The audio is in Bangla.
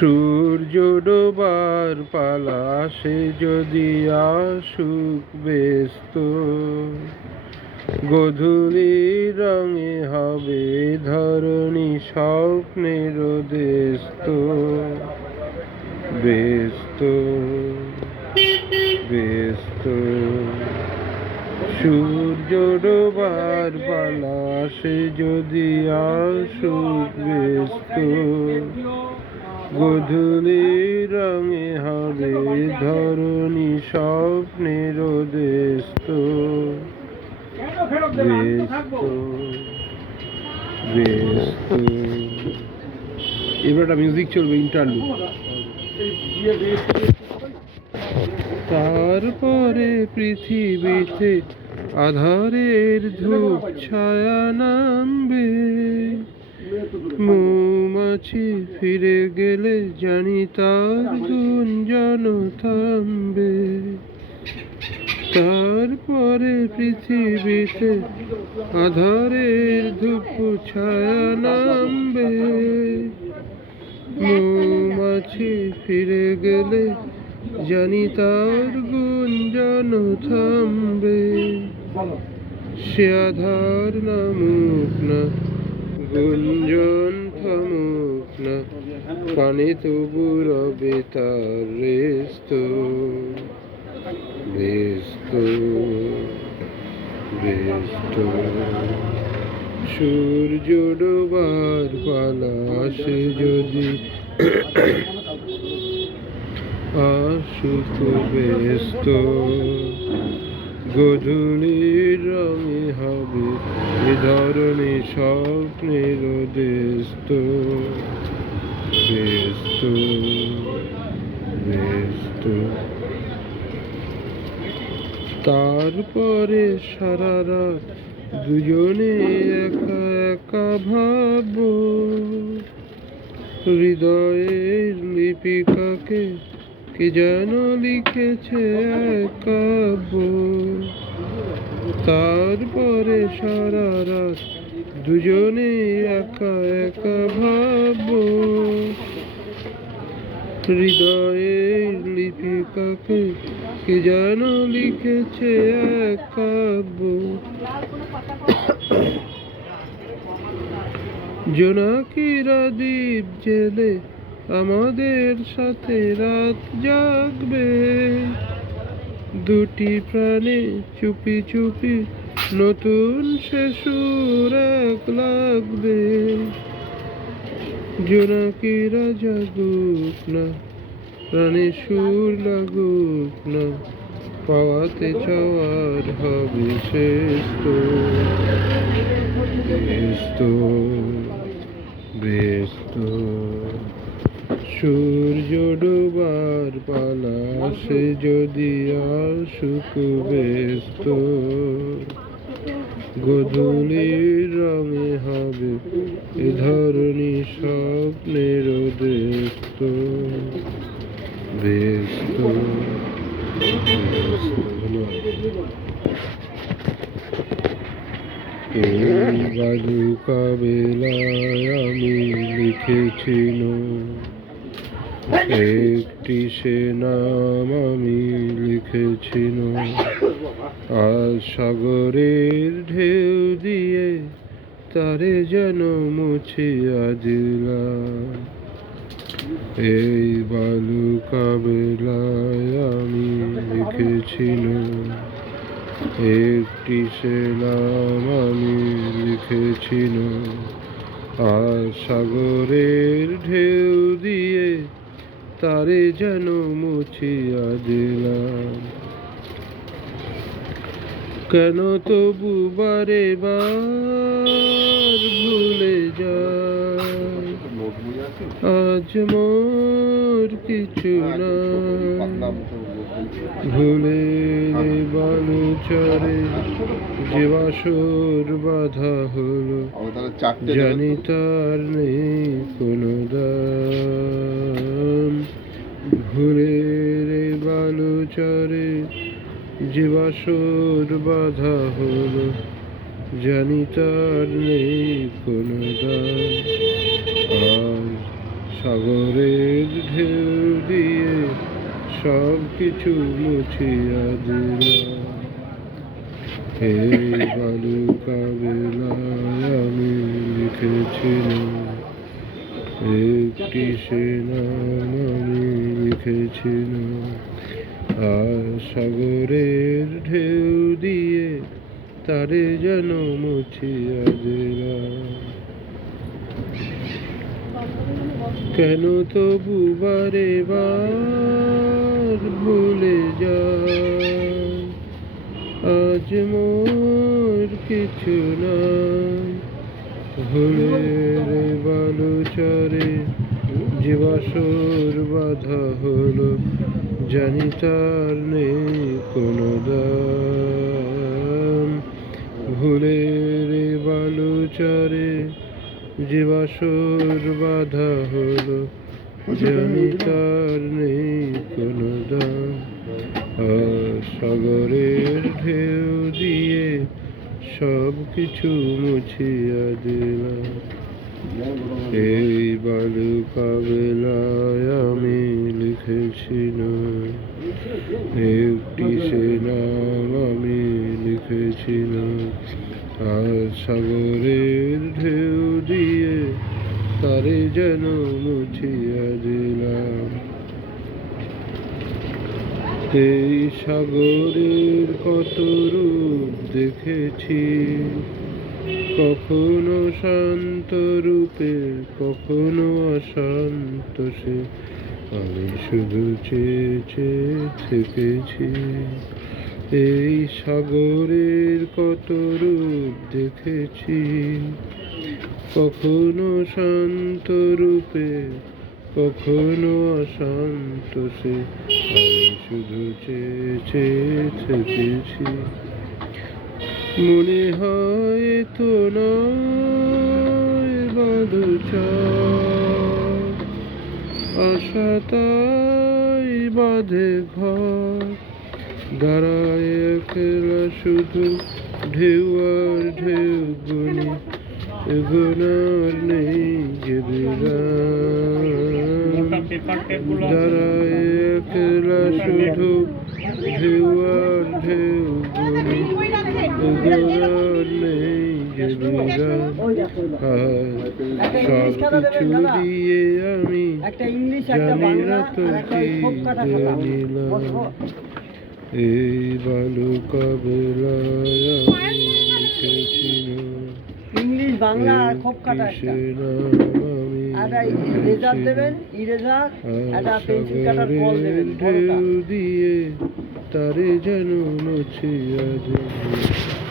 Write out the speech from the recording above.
সূর্য ডোবার পালা সে যদি আসুক ব্যস্ত, গোধূলি রঙে হবে ধরণী স্বপ্নের দেস্ত। ব্যস্ত ব্যস্ত সূর্য ডোবার পালা সে যদি আসুক ব্যস্ত, গোধূলি রঙে হবে ধরণী স্বপ্নের দেস্ত। ব্যস্ত ব্যস্ত। এবার একটা মিউজিক চলবে, ইন্টারলুড। তারপরে পৃথিবীতে আধারের ধূপ ছায়া নামবে, মৌমাছি ফিরে গেলে জানি তার গুঞ্জন থামবে। তারপরে পৃথিবীতে আধারের ধূপ ছায়া নামবে, মৌমাছি ফিরে গেলে জানি তার গুঞ্জন থামবে। সে আধার নামুক না, গুঞ্জন থামুক না, পানে তবু রবে তার রেস্ত। ব্যস্ত ব্যস্ত সূর্য ডোবার পালা সে যদি আসুক ব্যস্ত, গোধূলির রঙে হবে এ ধরণী স্বপ্নের দেস্ত। ব্যস্ত ব্যস্ত। তারপরে সারা রাত দুজনে একা একা ভাববো, হৃদয়ের লিপিকাকে কে যেন লিখেছে এক কাব্য। তারপরে সারা রাত দুজনে একা একা ভাববো, হৃদয়ের লিপিকাকে কে যেন লিখেছে এক কাব্য। জোনাকিরা দ্বীপ জেলে আমাদের সাথে রাত জাগবে, দুটি প্রাণে চুপি চুপি নতুন সে সুর এক লাগবে। জোনাকিরা জাগুক না, প্রাণে সুর লাগুক না, পাওয়াতে চাওয়ার হবে শেষ তো। ব্যস্ত ব্যস্ত সূর্য ডোবার পালা সে যদি আসুক ব্যস্ত, গোধূলির রঙে হবে এ ধরণী স্বপ্নের দেস্ত। ব্যস্ত এই বালুকা বেলায় আমি লিখেছিল একটি সে নাম আমি লিখেছিল, আজ সাগরের ঢেউ দিয়ে তারে যেন মুছিয়া দিলাম। এই বালুকা বেলায় আমি লিখেছিল একটি সে নাম আমি লিখেছিল, আর সাগরের ঢেউ দিয়ে তারে যেন মুছিয়া দিলাম। কেন তবু বারে বার ভুলে যায়, আজ মোর কিছু না ভুলে বালুচরে যে বাসর বাধা হলো, জানি তার নেই কোনো দাম। ভুলে রে বালুচরে যে বাসর বাধা হলো, জানি তার নেই কোনো দাম। আর সাগরের ঢেউ দিয়ে সব কিছু মুছিয়া দিলাম। এই বালুকা বেলায় আমি লিখেছিলাম একটি সে নাম আমি লিখেছিলাম। আর সাগরের ঢেউ দিয়ে তারে যেন মুছিয়া দিলাম। কেন তবু বারে বার ভুলে যায়, আজ মোর কিছু নাই। ভুলের বালুচরে যে বাসর বাঁধা হলো, জানি তার নেই কোনো দাম। ভুলের বালুচরে যে বাসর বাঁধা হলো, জানি তার নেই কোনো দাম। আর সাগরের ঢেউ দিয়ে সব কিছু মুছিয়া দিলাম। এই বালুকা বেলায় আমি লিখেছিলাম একটি সে নাম আমি লিখেছিলাম। আর সাগরের ঢেউ দিয়ে তারে যেন মুছিয়া দিলাম। এই সাগরের কত রূপ দেখেছি, কখনো শান্ত রূপে কখনো অশান্ত সে, আমি শুধু চেয়ে চেয়ে থেকেছি। এই সাগরের কত রূপ দেখেছি, কখনো শান্ত রূপে কখনো অশান্ত সে, আমি শুধু চেয়ে চেয়ে থেকেছি। মনে হয় তো নয় বালুচর, আশা তাই বাঁধে ঘর। দাঁড়ায় একলা শুধু ঢেউ আর ঢেউ গুনি, গুনার নেই যে বিরাম। দাঁড়ায় একলা শুধু ঢেউ আর ঢেউ গুনি, গুনার নেই যে বিরাম। সব কিছু দিয়ে আমি জানি না তো কি জানিলাম। এই বালুকা বেলায় আমি লিখেছিলাম ইংলিশ বাংলা আর খুব কাটা একটা রেজার দেবেন, ইরেজার একটা পেন্সিল কাটার কল দেবেন। ঢেউ দিয়ে তারে যেন মুছিয়া দিলাম।